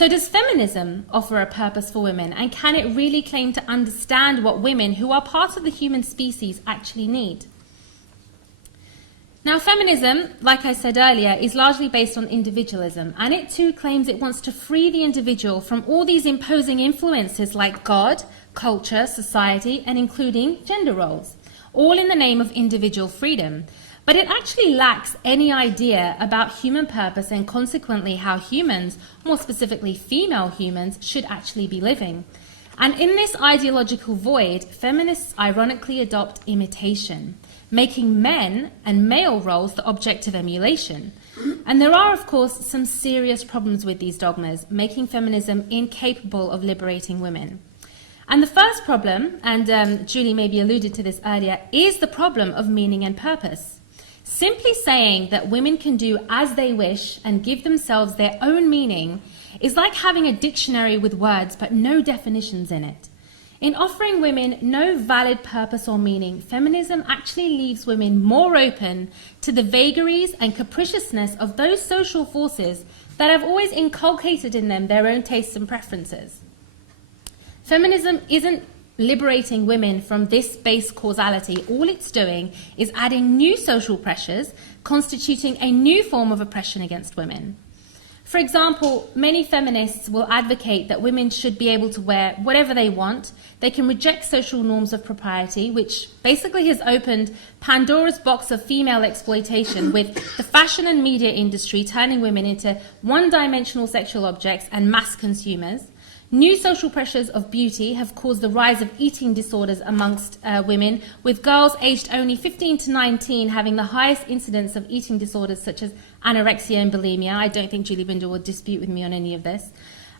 So does feminism offer a purpose for women, and can it really claim to understand what women, who are part of the human species, actually need? Now, feminism, like I said earlier, is largely based on individualism, and it too claims it wants to free the individual from all these imposing influences like God, culture, society, and including gender roles, all in the name of individual freedom. But it actually lacks any idea about human purpose and consequently how humans, more specifically female humans, should actually be living. And in this ideological void, feminists ironically adopt imitation, making men and male roles the object of emulation. And there are, of course, some serious problems with these dogmas, making feminism incapable of liberating women. And the first problem, and Julie maybe alluded to this earlier, is the problem of meaning and purpose. Simply saying that women can do as they wish and give themselves their own meaning is like having a dictionary with words but no definitions in it. In offering women no valid purpose or meaning, feminism actually leaves women more open to the vagaries and capriciousness of those social forces that have always inculcated in them their own tastes and preferences. Feminism isn't liberating women from this base causality. All it's doing is adding new social pressures, constituting a new form of oppression against women. For example, many feminists will advocate that women should be able to wear whatever they want. They can reject social norms of propriety, which basically has opened Pandora's box of female exploitation, with the fashion and media industry turning women into one-dimensional sexual objects and mass consumers. New social pressures of beauty have caused the rise of eating disorders amongst women, with girls aged only 15 to 19 having the highest incidence of eating disorders such as anorexia and bulimia. I don't think Julie Bindel would dispute with me on any of this.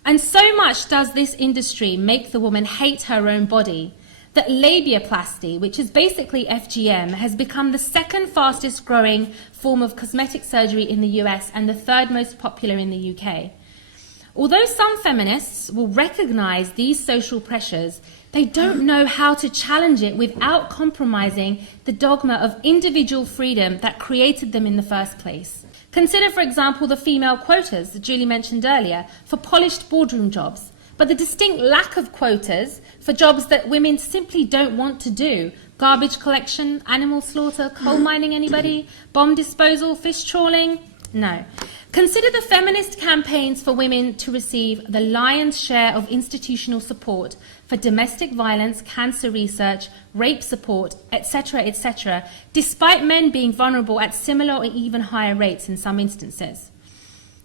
And so much does this industry make the woman hate her own body that labiaplasty, which is basically FGM, has become the second fastest growing form of cosmetic surgery in the US and the third most popular in the UK. Although some feminists will recognize these social pressures, they don't know how to challenge it without compromising the dogma of individual freedom that created them in the first place. Consider, for example, the female quotas that Julie mentioned earlier for polished boardroom jobs, but the distinct lack of quotas for jobs that women simply don't want to do. Garbage collection, animal slaughter, coal mining, anybody? Bomb disposal, fish trawling? No. Consider the feminist campaigns for women to receive the lion's share of institutional support for domestic violence, cancer research, rape support, etc., despite men being vulnerable at similar or even higher rates in some instances.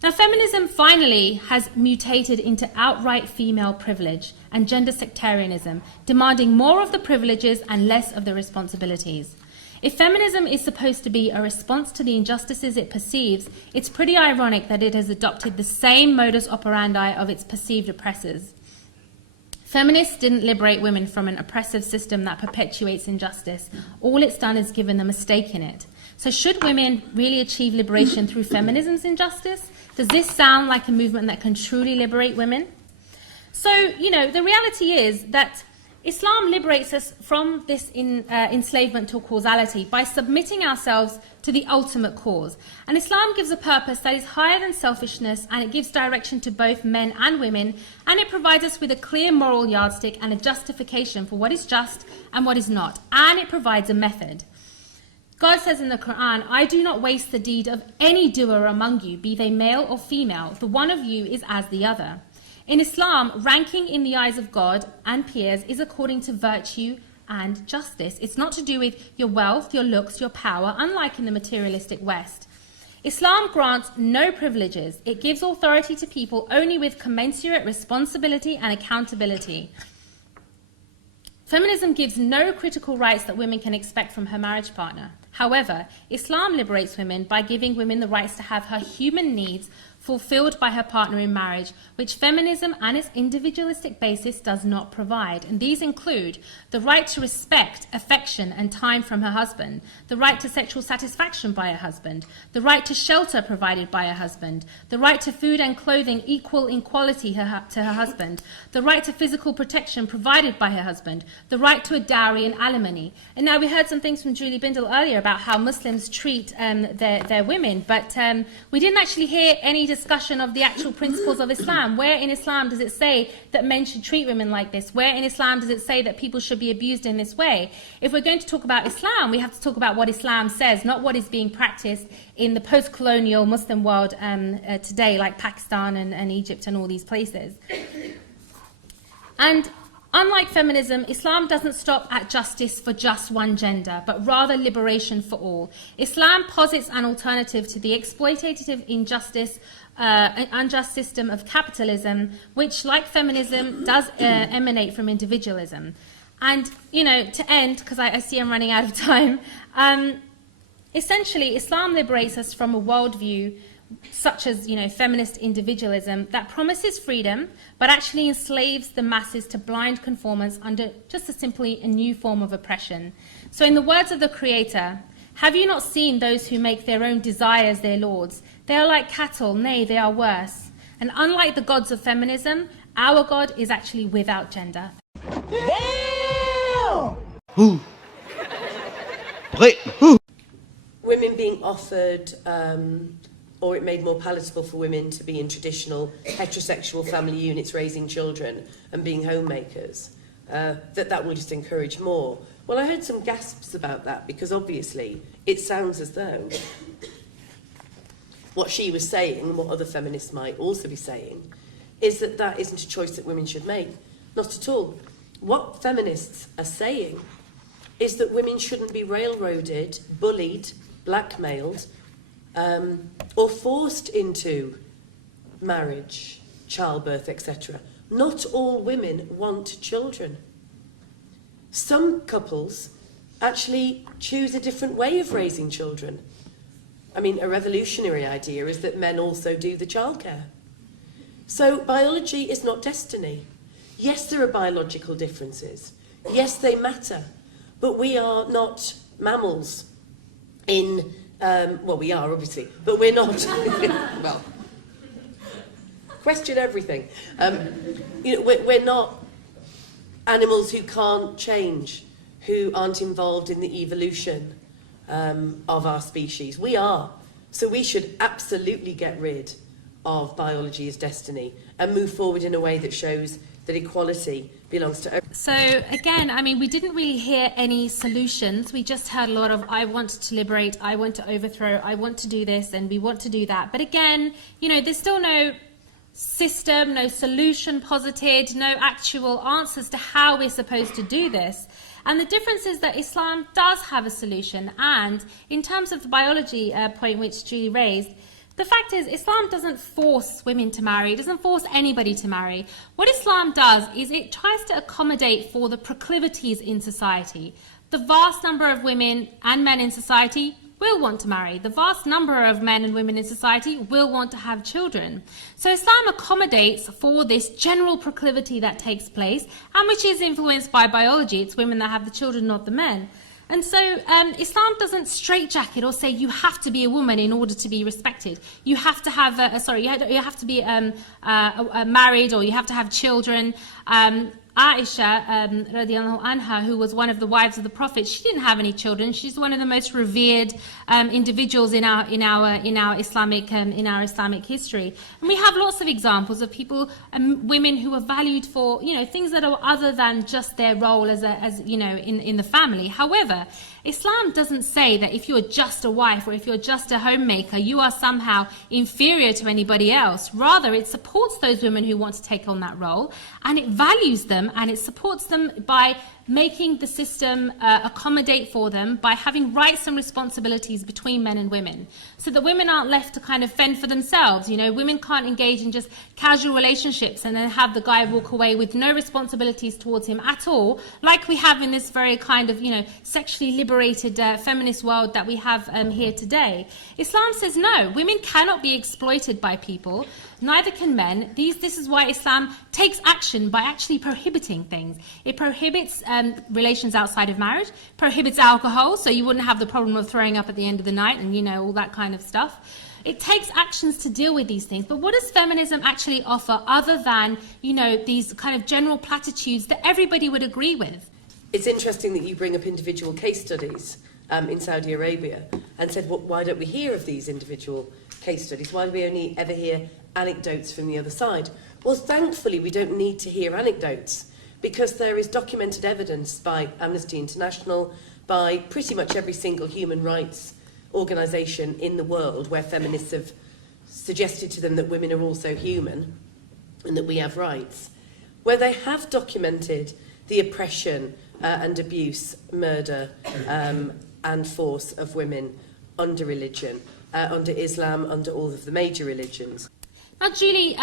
Now, feminism finally has mutated into outright female privilege and gender sectarianism, demanding more of the privileges and less of the responsibilities. If feminism is supposed to be a response to the injustices it perceives, it's pretty ironic that it has adopted the same modus operandi of its perceived oppressors. Feminists didn't liberate women from an oppressive system that perpetuates injustice. All it's done is given them a stake in it. So should women really achieve liberation through feminism's injustice? Does this sound like a movement that can truly liberate women? So, the reality is that Islam liberates us from this enslavement to causality by submitting ourselves to the ultimate cause. And Islam gives a purpose that is higher than selfishness, and it gives direction to both men and women, and it provides us with a clear moral yardstick and a justification for what is just and what is not. And it provides a method. God says in the Quran, "I do not waste the deed of any doer among you, be they male or female. The one of you is as the other." In Islam, ranking in the eyes of God and peers is according to virtue and justice. It's not to do with your wealth, your looks, your power, unlike in the materialistic West. Islam grants no privileges. It gives authority to people only with commensurate responsibility and accountability. Feminism gives no critical rights that women can expect from her marriage partner. However, Islam liberates women by giving women the rights to have her human needs fulfilled by her partner in marriage, which feminism and its individualistic basis does not provide. And these include the right to respect, affection and time from her husband, the right to sexual satisfaction by her husband, the right to shelter provided by her husband, the right to food and clothing equal in quality to her husband, the right to physical protection provided by her husband, the right to a dowry and alimony. And now we heard some things from Julie Bindel earlier about how Muslims treat their women, but we didn't actually hear any discussion of the actual principles of Islam. Where in Islam does it say that men should treat women like this? Where in Islam does it say that people should be abused in this way? If we're going to talk about Islam, we have to talk about what Islam says, not what is being practiced in the post-colonial Muslim world today, like Pakistan and Egypt and all these places. And unlike feminism, Islam doesn't stop at justice for just one gender, but rather liberation for all. Islam posits an alternative to the exploitative unjust system of capitalism, which, like feminism, does emanate from individualism. And, you know, to end, because I see I'm running out of time, essentially, Islam liberates us from a worldview such as, you know, feminist individualism that promises freedom but actually enslaves the masses to blind conformance under just simply a new form of oppression. So in the words of the Creator, have you not seen those who make their own desires their lords? They are like cattle, nay, they are worse. And unlike the gods of feminism, our God is actually without gender. Damn! Women being offered or it made more palatable for women to be in traditional heterosexual family units raising children and being homemakers, that will just encourage more. Well, I heard some gasps about that because obviously it sounds as though what she was saying, and what other feminists might also be saying, is that that isn't a choice that women should make. Not at all. What feminists are saying is that women shouldn't be railroaded, bullied, blackmailed, or forced into marriage, childbirth, etc. Not all women want children. Some couples actually choose a different way of raising children. I mean, a revolutionary idea is that men also do the childcare. So biology is not destiny. Yes, there are biological differences. Yes, they matter. But we are not mammals in... well, we are, obviously, but we're not. Well, question everything. You know, we're not animals who can't change, who aren't involved in the evolution of our species. We are. So we should absolutely get rid of biology as destiny and move forward in a way that shows that equality belongs to everyone. So again, I mean, we didn't really hear any solutions. We just heard a lot of, I want to liberate, I want to overthrow, I want to do this, and we want to do that. But again, you know, there's still no system, no solution posited, no actual answers to how we're supposed to do this. And the difference is that Islam does have a solution. And in terms of the biology point which Julie raised, the fact is, Islam doesn't force women to marry, it doesn't force anybody to marry. What Islam does is it tries to accommodate for the proclivities in society. The vast number of women and men in society will want to marry. The vast number of men and women in society will want to have children. So Islam accommodates for this general proclivity that takes place, and which is influenced by biology. It's women that have the children, not the men. And so Islam doesn't straitjacket or say you have to be a woman in order to be respected. You have to have, you have to be married, or you have to have children. Aisha, radiallahu anha, who was one of the wives of the Prophet, she didn't have any children. She's one of the most revered individuals in our Islamic history. And we have lots of examples of people, women who are valued for, you know, things that are other than just their role as you know, in the family. However, Islam doesn't say that if you're just a wife or if you're just a homemaker, you are somehow inferior to anybody else. Rather, it supports those women who want to take on that role, and it values them, and it supports them by making the system accommodate for them, by having rights and responsibilities between men and women, so that women aren't left to kind of fend for themselves. You know, women can't engage in just casual relationships and then have the guy walk away with no responsibilities towards him at all, like we have in this very kind of, you know, sexually liberated feminist world that we have here today. Islam says no, women cannot be exploited by people, neither can men. This is why Islam takes action by actually prohibiting things. It prohibits relations outside of marriage, prohibits alcohol, so you wouldn't have the problem of throwing up at the end of the night and, you know, all that kind of stuff. It takes actions to deal with these things. But what does feminism actually offer other than, you know, these kind of general platitudes that everybody would agree with? It's interesting that you bring up individual case studies in Saudi Arabia and said, well, why don't we hear of these individual case studies? Why do we only ever hear anecdotes from the other side? Well, thankfully, we don't need to hear anecdotes, because there is documented evidence by Amnesty International, by pretty much every single human rights organisation in the world where feminists have suggested to them that women are also human and that we have rights, where they have documented the oppression and abuse, murder and force of women under religion, under Islam, under all of the major religions. Now, Julie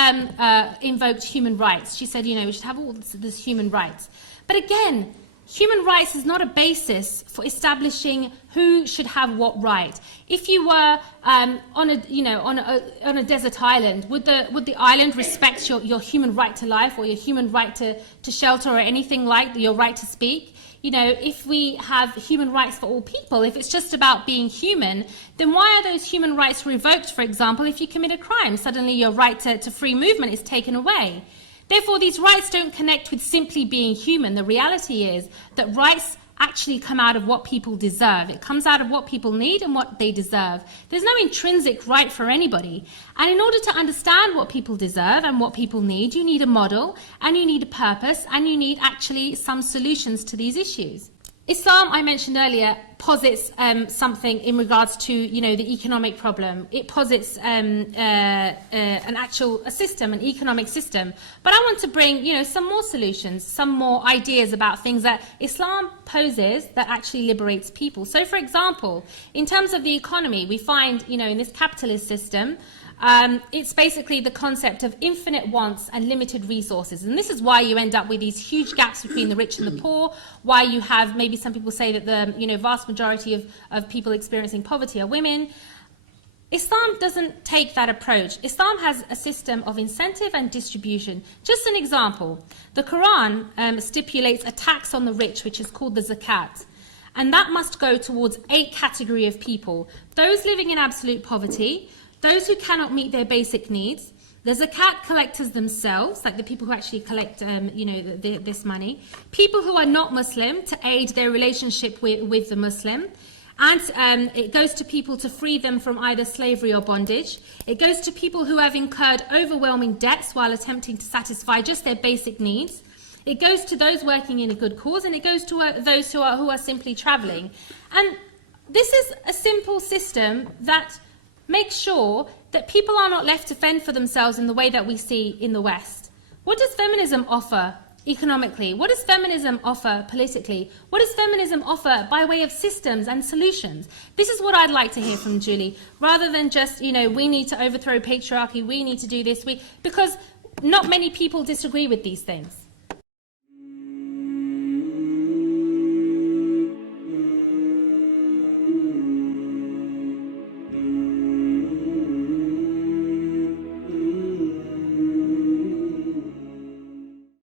invoked human rights. She said, we should have all this human rights. But again, human rights is not a basis for establishing who should have what right. If you were on a desert island, would the island respect your human right to life, or your human right to shelter, or anything like your right to speak? If we have human rights for all people, if it's just about being human, then why are those human rights revoked, for example, if you commit a crime? Suddenly your right to free movement is taken away. Therefore, these rights don't connect with simply being human. The reality is that rights actually come out of what people deserve. It comes out of what people need and what they deserve. There's no intrinsic right for anybody. And in order to understand what people deserve and what people need, you need a model, and you need a purpose, and you need actually some solutions to these issues. Islam, I mentioned earlier, posits something in regards to, the economic problem. It posits an economic system. But I want to bring, some more solutions, some more ideas about things that Islam poses that actually liberates people. So, for example, in terms of the economy, we find, in this capitalist system, it's basically the concept of infinite wants and limited resources. And this is why you end up with these huge gaps between the rich and the poor, why you have, maybe some people say that the vast majority of people experiencing poverty are women. Islam doesn't take that approach. Islam has a system of incentive and distribution. Just an example, the Quran stipulates a tax on the rich, which is called the zakat. And that must go towards 8 categories of people. Those living in absolute poverty, those who cannot meet their basic needs, the zakat collectors themselves, like the people who actually collect, this money, people who are not Muslim to aid their relationship with the Muslim, and it goes to people to free them from either slavery or bondage. It goes to people who have incurred overwhelming debts while attempting to satisfy just their basic needs. It goes to those working in a good cause, and it goes to those who are simply travelling. And this is a simple system that make sure that people are not left to fend for themselves in the way that we see in the West. What does feminism offer economically? What does feminism offer politically? What does feminism offer by way of systems and solutions? This is what I'd like to hear from Julie, rather than just, we need to overthrow patriarchy, we need to do this, because not many people disagree with these things.